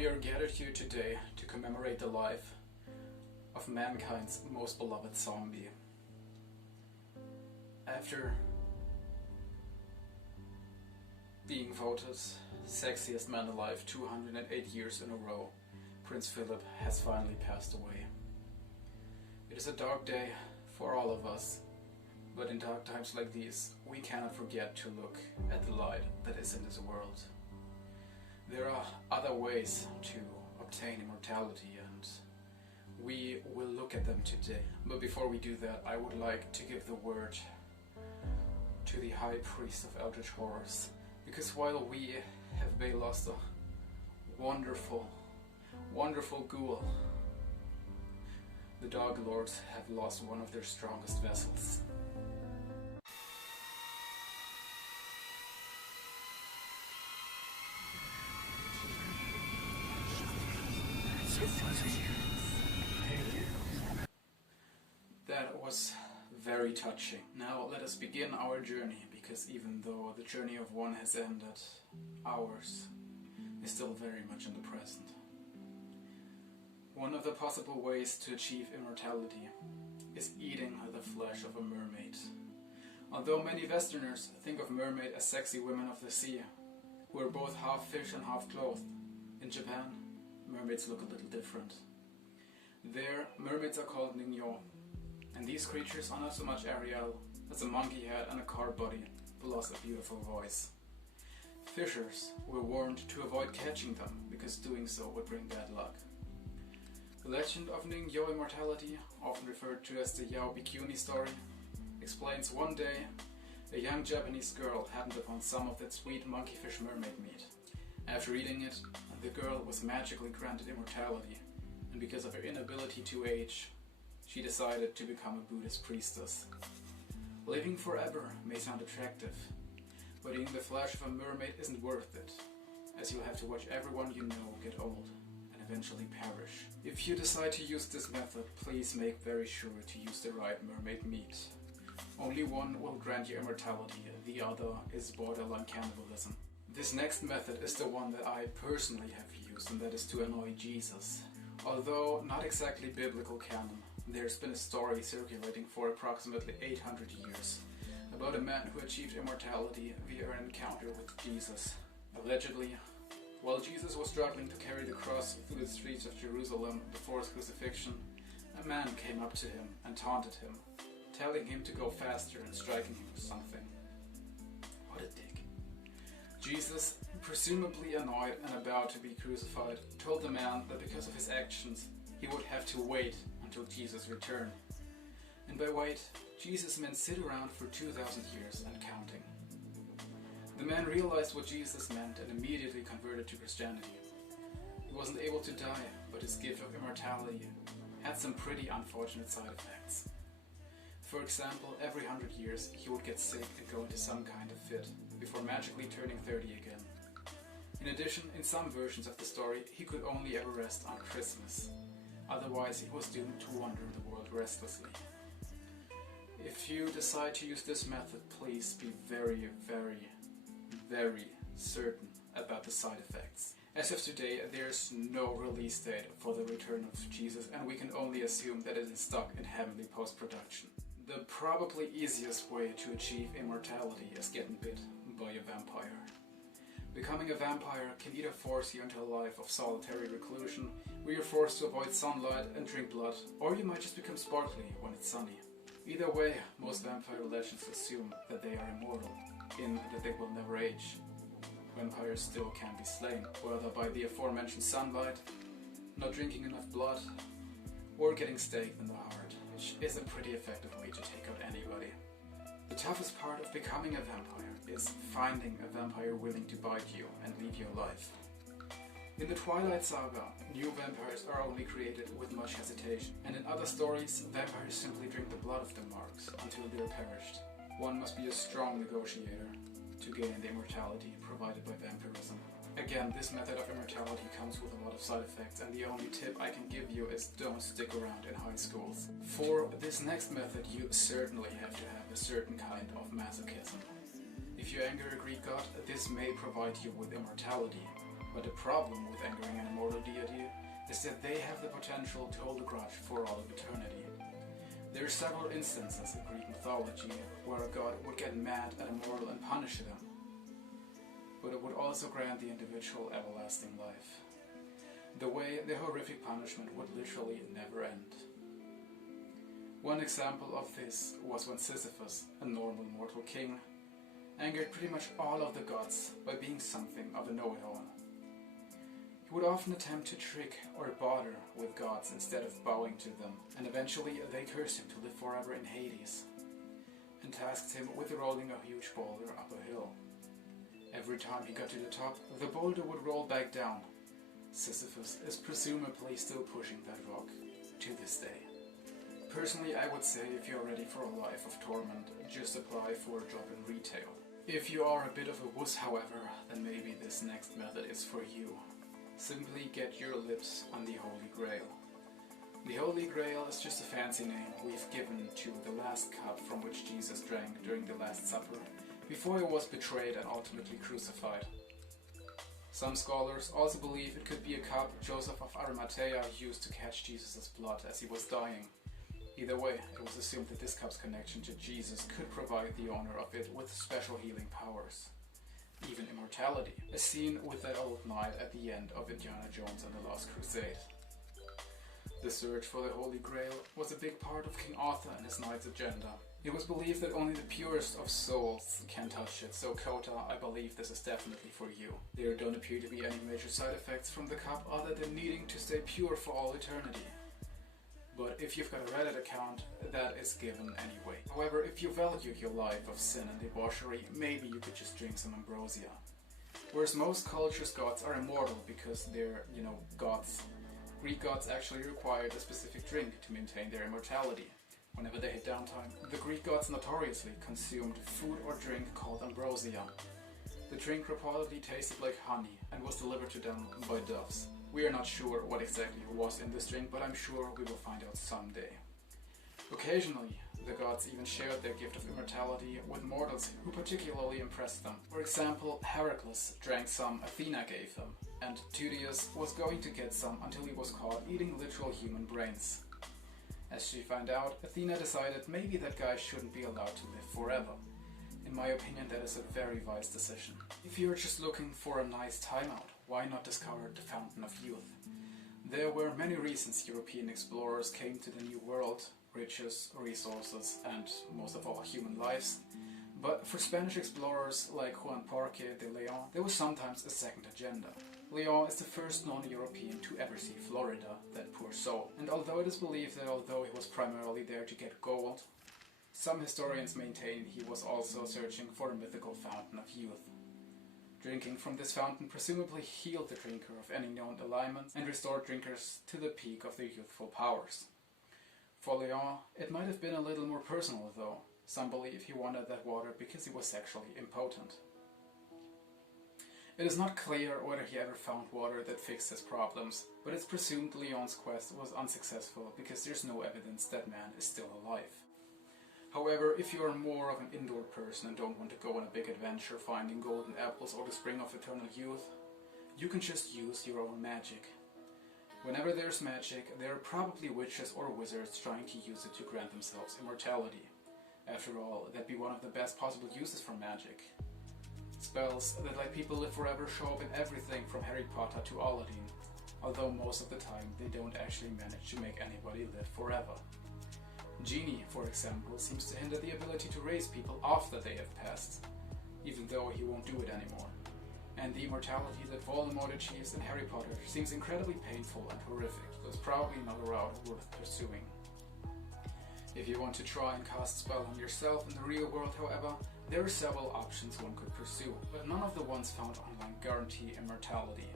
We are gathered here today to commemorate the life of mankind's most beloved zombie. After being voted sexiest man alive 208 years in a row, Prince Philip has finally passed away. It is a dark day for all of us, but in dark times like these, we cannot forget to look at the light that is in this world. There are other ways to obtain immortality, and we will look at them today. But before we do that, I would like to give the word to the High Priest of Eldritch Horrors, because while we have lost a wonderful ghoul, the Dog Lords have lost one of their strongest vessels. That was very touching. Now let us begin our journey, because even though the journey of one has ended, ours is still very much in the present. One of the possible ways to achieve immortality is eating the flesh of a mermaid. Although many Westerners think of mermaid as sexy women of the sea, who are both half fish and half clothed, in Japan, mermaids look a little different. There, mermaids are called Ningyo, and these creatures are not so much Ariel as a monkey head and a car body, plus a beautiful voice. Fishers were warned to avoid catching them, because doing so would bring bad luck. The legend of Ningyo immortality, often referred to as the Yao Bikuni story, explains one day a young Japanese girl happened upon some of that sweet monkeyfish mermaid meat. After eating it, the girl was magically granted immortality, and because of her inability to age, she decided to become a Buddhist priestess. Living forever may sound attractive, but eating the flesh of a mermaid isn't worth it, as you'll have to watch everyone you know get old and eventually perish. If you decide to use this method, please make very sure to use the right mermaid meat. Only one will grant you immortality, the other is borderline cannibalism. This next method is the one that I personally have used, and that is to annoy Jesus. Although not exactly biblical canon, there's been a story circulating for approximately 800 years about a man who achieved immortality via an encounter with Jesus. Allegedly, while Jesus was struggling to carry the cross through the streets of Jerusalem before his crucifixion, a man came up to him and taunted him, telling him to go faster and striking him with something. What a dick. Jesus, presumably annoyed and about to be crucified, told the man that because of his actions, he would have to wait until Jesus returned. And by wait, Jesus meant sit around for 2,000 years and counting. The man realized what Jesus meant and immediately converted to Christianity. He wasn't able to die, but his gift of immortality had some pretty unfortunate side effects. For example, every 100 years he would get sick and go into some kind of fit, before magically turning 30 again. In addition, in some versions of the story, he could only ever rest on Christmas. Otherwise, he was doomed to wander the world restlessly. If you decide to use this method, please be very certain about the side effects. As of today, there's no release date for the return of Jesus, and we can only assume that it is stuck in heavenly post-production. The probably easiest way to achieve immortality is getting bit by a vampire. Becoming a vampire can either force you into a life of solitary reclusion, where you're forced to avoid sunlight and drink blood, or you might just become sparkly when it's sunny. Either way, most vampire legends assume that they are immortal, in that they will never age. Vampires still can be slain, whether by the aforementioned sunlight, not drinking enough blood, or getting staked in the heart, which is a pretty effective way to take out anybody. The toughest part of becoming a vampire is finding a vampire willing to bite you and leave you alive. In the Twilight Saga, new vampires are only created with much hesitation, and in other stories, vampires simply drink the blood of their marks until they are perished. One must be a strong negotiator to gain the immortality provided by vampirism. Again, this method of immortality comes with a lot of side effects, and the only tip I can give you is don't stick around in high schools. For this next method, you certainly have to have a certain kind of masochism. If you anger a Greek god, this may provide you with immortality, but the problem with angering an immortal is that they have the potential to hold a grudge for all of eternity. There are several instances in Greek mythology where a god would get mad at a mortal and punish them, but it would also grant the individual everlasting life. The way the horrific punishment would literally never end. One example of this was when Sisyphus, a normal mortal king, angered pretty much all of the gods by being something of a know-it-all. He would often attempt to trick or barter with gods instead of bowing to them, and eventually they cursed him to live forever in Hades, and tasked him with rolling a huge boulder up a hill. Every time he got to the top, the boulder would roll back down. Sisyphus is presumably still pushing that rock to this day. Personally, I would say if you're ready for a life of torment, just apply for a job in retail. If you are a bit of a wuss, however, then maybe this next method is for you. Simply get your lips on the Holy Grail. The Holy Grail is just a fancy name we've given to the last cup from which Jesus drank during the Last Supper, before he was betrayed and ultimately crucified. Some scholars also believe it could be a cup Joseph of Arimathea used to catch Jesus' blood as he was dying. Either way, it was assumed that this cup's connection to Jesus could provide the owner of it with special healing powers. Even immortality, as seen with that old knight at the end of Indiana Jones and the Last Crusade. The search for the Holy Grail was a big part of King Arthur and his knight's agenda. It was believed that only the purest of souls can touch it, so Kota, I believe this is definitely for you. There don't appear to be any major side effects from the cup other than needing to stay pure for all eternity. But if you've got a Reddit account, that is given anyway. However, if you value your life of sin and debauchery, maybe you could just drink some ambrosia. Whereas most cultures' gods are immortal because they're, gods. Greek gods actually required a specific drink to maintain their immortality. Whenever they had downtime, the Greek gods notoriously consumed food or drink called ambrosia. The drink reportedly tasted like honey and was delivered to them by doves. We are not sure what exactly was in this drink, but I'm sure we will find out someday. Occasionally, the gods even shared their gift of immortality with mortals who particularly impressed them. For example, Heracles drank some Athena gave him, and Tydeus was going to get some until he was caught eating literal human brains. As she found out, Athena decided maybe that guy shouldn't be allowed to live forever. In my opinion, that is a very wise decision. If you're just looking for a nice time out, why not discover the Fountain of Youth? There were many reasons European explorers came to the New World: riches, resources, and most of all human lives. But for Spanish explorers like Juan Porque de Leon, there was sometimes a second agenda. Leon is the first non-European to ever see Florida, that poor soul. And although it is believed that although he was primarily there to get gold, some historians maintain he was also searching for a mythical Fountain of Youth. Drinking from this fountain presumably healed the drinker of any known ailments and restored drinkers to the peak of their youthful powers. For Leon, it might have been a little more personal though. Some believe he wanted that water because he was sexually impotent. It is not clear whether he ever found water that fixed his problems, but it's presumed Leon's quest was unsuccessful because there's no evidence that man is still alive. However, if you are more of an indoor person and don't want to go on a big adventure finding golden apples or the spring of eternal youth, you can just use your own magic. Whenever there's magic, there are probably witches or wizards trying to use it to grant themselves immortality. After all, that'd be one of the best possible uses for magic. Spells that let people live forever show up in everything from Harry Potter to Aladdin, although most of the time they don't actually manage to make anybody live forever. Genie, for example, seems to hinder the ability to raise people after they have passed, even though he won't do it anymore. And the immortality that Voldemort achieves in Harry Potter seems incredibly painful and horrific, so it's probably not a route worth pursuing. If you want to try and cast a spell on yourself in the real world, however, there are several options one could pursue, but none of the ones found online guarantee immortality.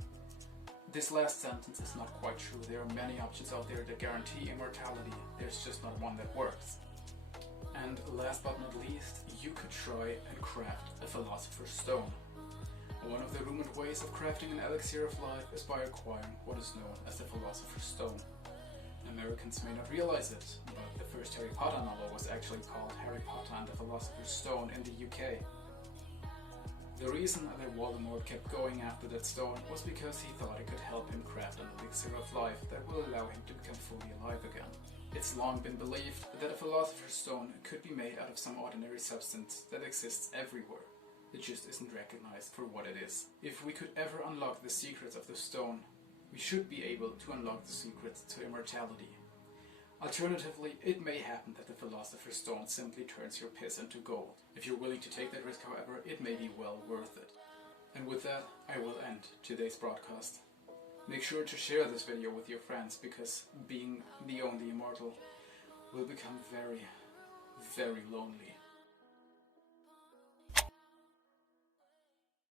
This last sentence is not quite true. There are many options out there that guarantee immortality. There's just not one that works. And last but not least, you could try and craft a Philosopher's Stone. One of the rumored ways of crafting an elixir of life is by acquiring what is known as the Philosopher's Stone. Americans may not realize it, but the first Harry Potter novel was actually called Harry Potter and the Philosopher's Stone in the UK. The reason that Voldemort kept going after that stone was because he thought it could help him craft an elixir elixir of life that will allow him to become fully alive again. It's long been believed that a Philosopher's Stone could be made out of some ordinary substance that exists everywhere. It just isn't recognized for what it is. If we could ever unlock the secrets of the stone, we should be able to unlock the secrets to immortality. Alternatively, it may happen that the Philosopher's Stone simply turns your piss into gold. If you're willing to take that risk, however, it may be well worth it. And with that, I will end today's broadcast. Make sure to share this video with your friends, because being the only immortal will become very, very lonely.